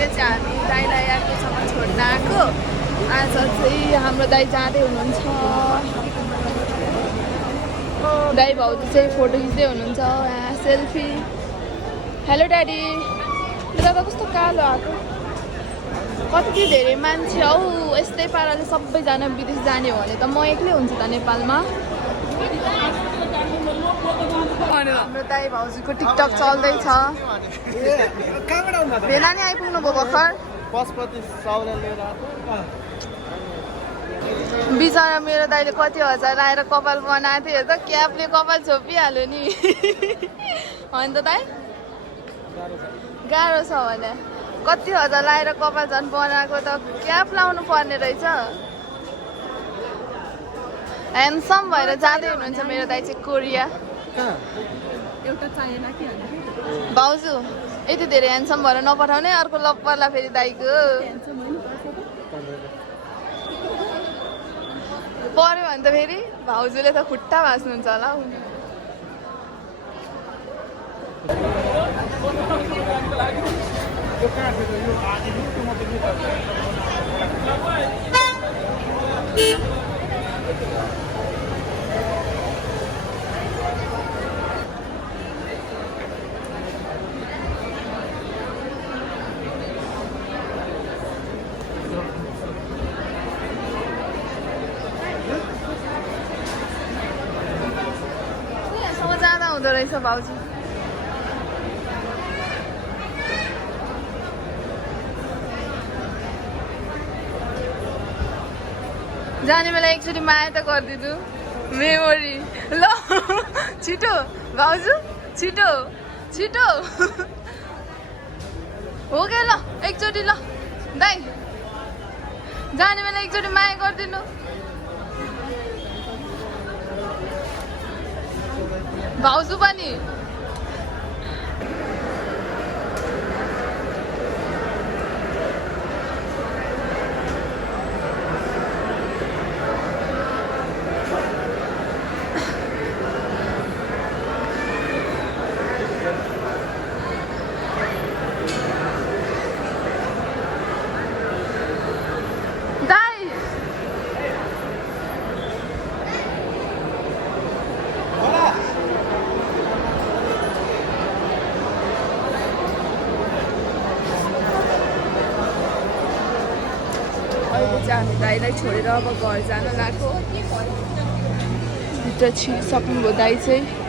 अहिले चाहिँ हामी दाइलाई एयरपोर्टसम्म छोड्न आएको आज चाहिँ हाम्रो दाइ जाँदै हुनुहुन्छ दाइ भाउजू चाहिँ फोटो खिच्दै हुनुहुन्छ यहाँ सेल्फी हेलो ड्याडी दादा कस्तो कालो आएको कति धेरै मान्छे हौ यस्तै पाराले सबैजना विदेश जाने हो भने त म एक्लै हुन्छु त नेपालमा हाम्रो दाइ भाउजूको टिकटक चल्दैछ भेना नि आइपुग्नु भयो भर्खर बिचरा मेरो दाइले कति हजार लाएर कपाल बनाएको थियो त क्यापले कपाल छोपिहाल्यो नि होइन त दाइ गाह्रो छ भने कति हजार लाएर कपाल झन् बनाएको त क्याप लाउनु पर्ने रहेछ ह्यान्डसम भएर जाँदै हुनुहुन्छ मेरो दाइ चाहिँ कोरिया एउटा चाइना कि भाउजू यति धेरै ह्यान्डसम भएर नपठाउने अर्को लप पर्ला फेरि दाइको पर्यो भने त फेरि भाउजूले त खुट्टा भाँच्नुहुन्छ होला हौ जाँदा हुँदो रहेछ भाउजू जाने बेला एकचोटि माया त गरिदिनु मेमोरी ल छिटो भाउजू छिटो छिटो हो क्या ल एकचोटि ल दाइ जाने बेला एकचोटि माया गरिदिनु भाउजू पनि हामी दाइलाई छोडेर अब घर जान लाग्यो भित्र सपिङ भयो दाइ चाहिँ